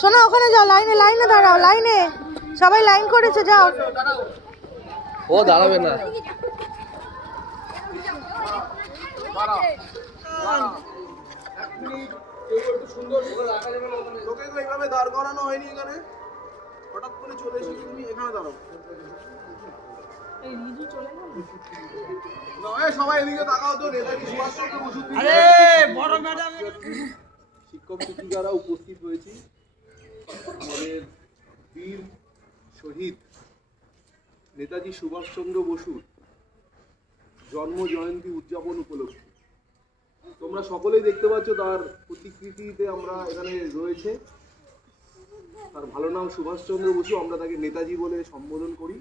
শোনো ওখানে যাও, লাইনে লাইনে দাঁড়াও, লাইনে সবাই লাইন করেছে, যাও। ও দাঁড়াবে না। এইভাবে দাঁড় করানো হয়নি এখানে, হঠাৎ করে চলে এসে তুমি এখানে দাঁড়াও। সবাই এদিকে তাকাও তো, নেতাজি সুভাষচন্দ্র বসু। আরে বড় ম্যাডাম, শিক্ষক শিক্ষিকারা উপস্থিত হয়েছি আমাদের বীর শহীদ নেতাজি সুভাষচন্দ্র বসুর জন্ম জয়ন্তী উদযাপন উপলক্ষে। তোমরা সকলেই দেখতে পাচ্ছ তার প্রতিকৃতিতে আমরা এখানে রয়েছে। তার ভালো নাম সুভাষচন্দ্র বসু, আমরা তাকে নেতাজি বলে সম্বোধন করি।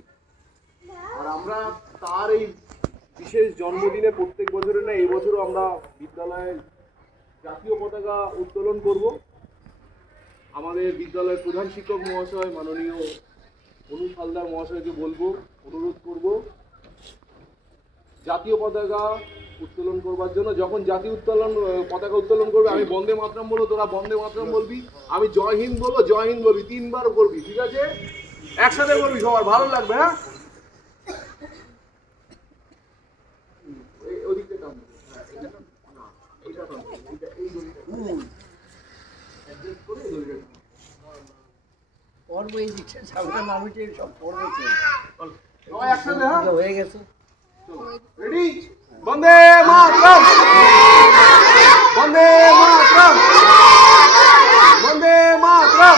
আর আমরা তার এই বিশেষ জন্মদিনে প্রত্যেক বছরে না, এই বছরও আমরা বিদ্যালয়ের জাতীয় পতাকা উত্তোলন করব। আমাদের বিদ্যালয়ের প্রধান শিক্ষক মহাশয় মাননীয় অনুপ হালদার মহাশয়কে বলবো, অনুরোধ করব জাতীয় পতাকা উত্তোলন করবার জন্য। যখন জাতীয় পতাকা উত্তোলন করবে আমি বন্দে মাতরম বলবো, তোরা বন্দে মাতরম বলবি। আমি জয় হিন্দ বলবো, জয় হিন্দ বলবি, 3 বার করবি, ঠিক আছে? একসাথে বলবি, সবার ভালো লাগবে। হ্যাঁ, ওদিকে টান, এইটা টান, এই দড়িটা অ্যাডজাস্ট করে এই দড়িটা পড়বো, এই দিচ্ছে সাবধান, আমি তো সব পড়বো। সবাই একসাথে। হ্যাঁ, হয়ে গেছে। রেডি? বন্দে মাতরম, বন্দে মাতরম, বন্দে মাতরম,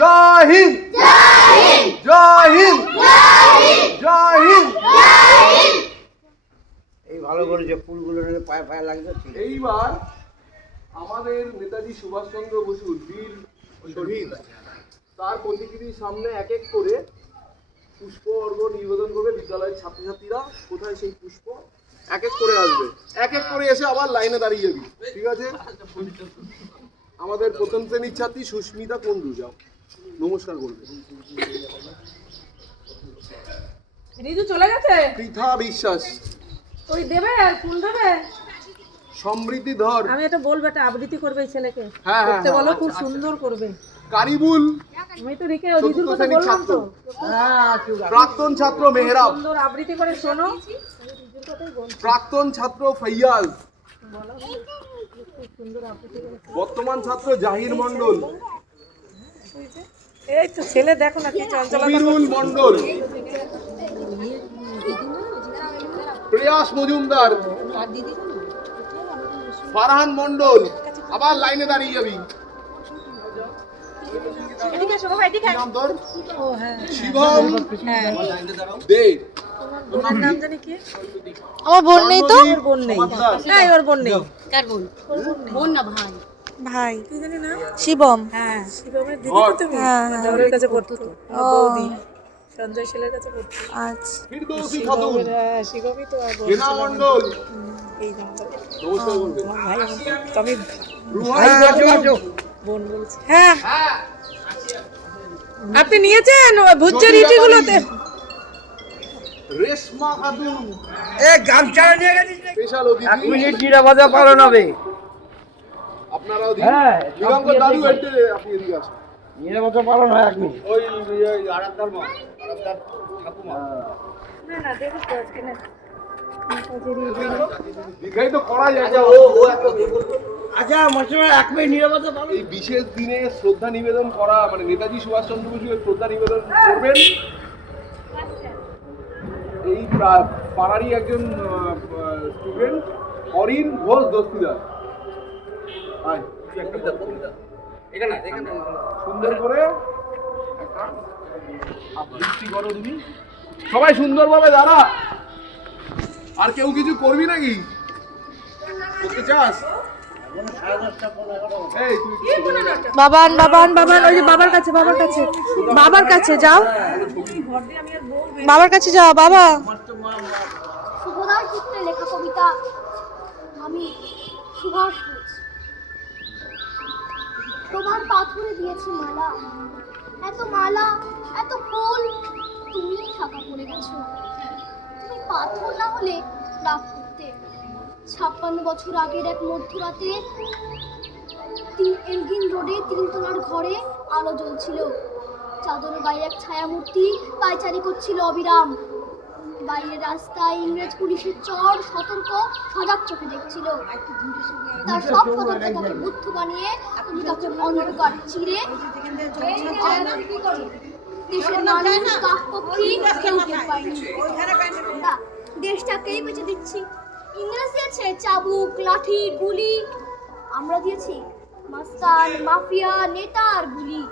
জয় হিন্দ, জয় হিন্দ, জয় হিন্দ। এই ভালো করে যে ফুলগুলো পায়ে পায়ে লাগবে। এইবার আমাদের নেতাজি সুভাষচন্দ্র বসুর বীর শহীদ তার প্রতিকৃতির সামনে এক এক করে পুষ্প অর্ঘ্য নিবেদন করবে বিদ্যালয়ের ছাত্রছাত্রীরা। কোথায় সেই পুষ্প? এক এক করে আসবে, এক এক করে এসে আবার লাইনে দাঁড়িয়ে যাবি, ঠিক আছে? আমাদের প্রথম শ্রেণীর ছাত্রী সুস্মিতা কুন্ডু, যাও নমস্কার করবে। রিজু চলে গেছে, পৃথা বিশ্বাস, ওই দেবে ফুল দেবে। সমৃদ্ধি ধর, আমি এটা বলবো, এটা আবৃত্তি করবে এই ছেলেকে, হ্যাঁ, করতে বলো, খুব সুন্দর করবে। কারিবুল, আমি তো রিজুর কথা বললাম তো, প্রাক্তন ছাত্র মেহরাব, সুন্দর আবৃত্তি করে শোনো। রিজুর কথাই বলছি, প্রাক্তন ছাত্র ফৈয়াজ, সুন্দর আবৃত্তি করে। বর্তমান ছাত্র জাহির মণ্ডল, এই তো ছেলে দেখো না কি চঞ্চলতা। কবিরুল মণ্ডল, প্রিয়াস মজুমদার, ফারহান মণ্ডল। আবার লাইনে দাঁড়িয়ে যাবি। এদিকে এসো বাবা, এদিকে। নাম তোর? ও হ্যাঁ, শিবম হ্যাঁ। দে। তোমার নাম জানি কি? আমার বোন নেই তো। ওর বোন নেই, না ওর বোন নেই। কার বোন? বোন না ভাই। ভাই কি জানি না, শিবম। হ্যাঁ শিবমের দিদি তো তুমি। ওর কাছে পড়তো, বৌদি সঞ্জয় শিলের কাছে পড়তো। আচ্ছা। ফিরদৌসি খাতুন, শিবমই তো হেনা মণ্ডল, এই জামাটা নমস্কার বলবে। তোমার ভাই, তো আমি রুহাই বোন বলছি। হ্যাঁ, আপনি নিয়েছেন ভুজ্জের ইটিগুলোতে? রেশমা খাতুন, এ গামছা নিয়ে গেছিস? স্পেশাল 1 অতিথি। মিনিট জিরা ভাজা পালন হবে। আপনারাও দিন। হ্যাঁ, দিগন্ত দাদু এন্টে আপনি এদিকে আসুন। জিরা ভাজা পালন হয় 1 মিনিট। ওই আরামদার মা, আরামদার ঠাকুমা। না না দেখো তো আজকে না দিঘাই তো করা যায়। আচ্ছা মাস্টার 1 মিনিট জিরা ভাজা পালন। এই বিশেষ দিনে শ্রদ্ধা নিবেদন করা, মানে নেতাজি সুভাষচন্দ্র বসুকে শ্রদ্ধা নিবেদন করবেন এই পাড়ারই একজন স্টুডেন্ট অরিন ঘোষ দস্তিদার। সুন্দর করে একটা আবৃত্তি করো তুমি, সবাই সুন্দরভাবে দাঁড়া। আর কেউ কিছু করবি নাকি? করতে চাস? এই তুই বাবান বাবান বাবান, ওই যে বাবার কাছে, বাবার কাছে, বাবার কাছে যাও, বাবার কাছে যাও বাবা। শুভদার সূত্রে লেখা কবিতা আমি সুভাষ ঘোষ। তোমার পাথরে দিয়েছি মালা, এত মালা এত ফুল, তুমি ঢাকা পড়ে গেছো। তুমি পাথর না হলে লাভ করতে। 56 বছর আগের এক মধ্যরাতে এলগিন রোডে 3 তলার ঘরে আলো জ্বলছিল। চাদর গায়ে এক ছায়ামূর্তি পায়চারি করছিল অবিরাম। বাইরের রাস্তায় ইংরেজ পুলিশের চর সতর্ক সজাগ চোখে দেখছিল। তার সব সতর্কতাকে বুদ্ধ বানিয়ে তুমি তখন অন্ধকার চিরে দেশের মানুষ কাক পক্ষী কেউ টের পায়নি। আমরা দেশটাকেই বেঁচে দিচ্ছি। ইংরেজ দিয়েছে চাবুক, লাঠি, গুলি, আমরা দিয়েছি মাস্তান, মাফিয়া, নেতার গুলি।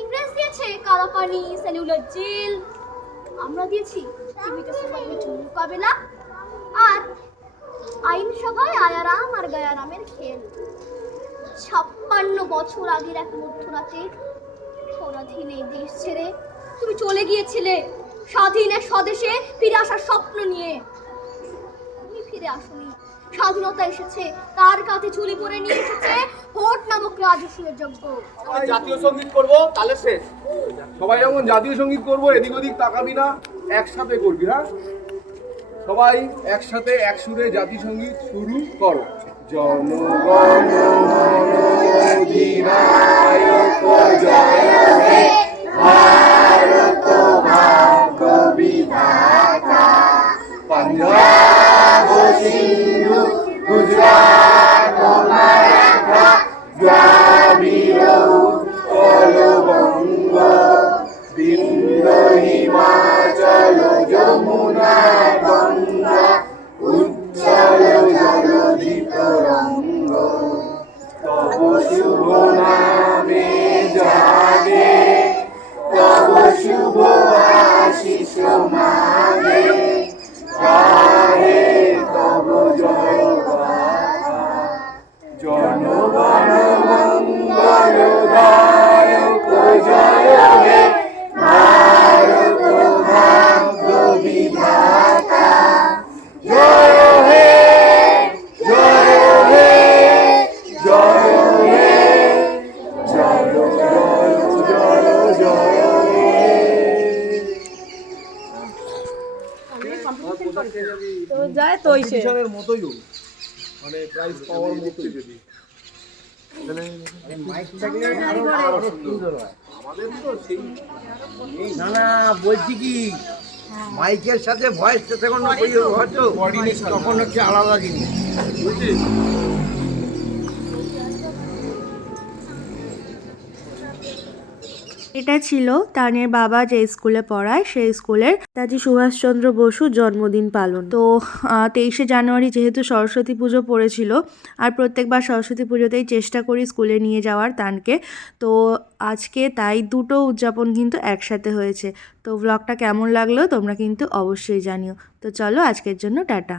ইংরেজ দিয়েছে কালাপানি, সেলুলার জেল, আমরা দিয়েছি টিভিতে সুপারহিট মোকাবেলা আর আইনসভায় আয়ারাম আর গায়ারামের খেল। 56 বছর আগের এক মধ্যরাতে পরাধীন এই দেশ ছেড়ে তুমি চলে গিয়েছিলে স্বাধীনের স্বদেশে ফিরে আসার স্বপ্ন নিয়ে। তুমি ফিরে আসোনি, স্বাধীনতা এসেছে তার কাছে ঝুলি পরে নিয়ে এসেছে ভোট নামক রাজস্বের যজ্ঞ। জাতীয় সঙ্গীত করবো, তাহলে শেষ। সবাই যখন জাতীয় সঙ্গীত করবো এদিক ওদিক তাকাবি না, একসাথে করবি। হ্যাঁ, সবাই একসাথে এক সুরে জাতীয় সঙ্গীত শুরু করো। জনগণ অধিনায়ক জয় হে, ভারত ভাগ্য বিধাতা, পাঞ্জাব সিন্ধু গুজরাট মারাঠা দ্রাবিড় উৎকল বঙ্গ, বিন্দ হিমাচল যমুনা গঙ্গা, উচ্ছল জলধি তরঙ্গ, তব শুভ নামে জাগে, তব শুভ আশিস মাগে, গাহে তব জয় গাথা। জনগণ মঙ্গলদায়ক জয় হে, ভারত ভাগ্য বিধাতা, জয় হে, জয় হে, জয় হে, জয় জয় জয় জয় হে। তো যায় তো ইসে কম্পিটিশনের মতোই হোক, মানে প্রাইজ পাওয়ার মতোই যদি আমাদের তো সেই না না, বলছি কি মাইকের সাথে ভয়েসটা তখন হয়তো তখন হচ্ছে আলাদা জিনিস, বুঝছিস? এটা ছিল তানের বাবা যে স্কুলে পড়ায় সেই স্কুলের নেতাজি সুভাষচন্দ্র বসু জন্মদিন পালন। তো 23শে জানুয়ারি যেহেতু সরস্বতী পুজো পড়েছিল, আর প্রত্যেকবার সরস্বতী পুজোতেই চেষ্টা করি স্কুলে নিয়ে যাওয়ার তানকে, তো আজকে তাই দুটো উদযাপন কিন্তু একসাথে হয়েছে। তো ব্লগটা কেমন লাগলো তোমরা কিন্তু অবশ্যই জানিও। তো চলো আজকের জন্য টাটা।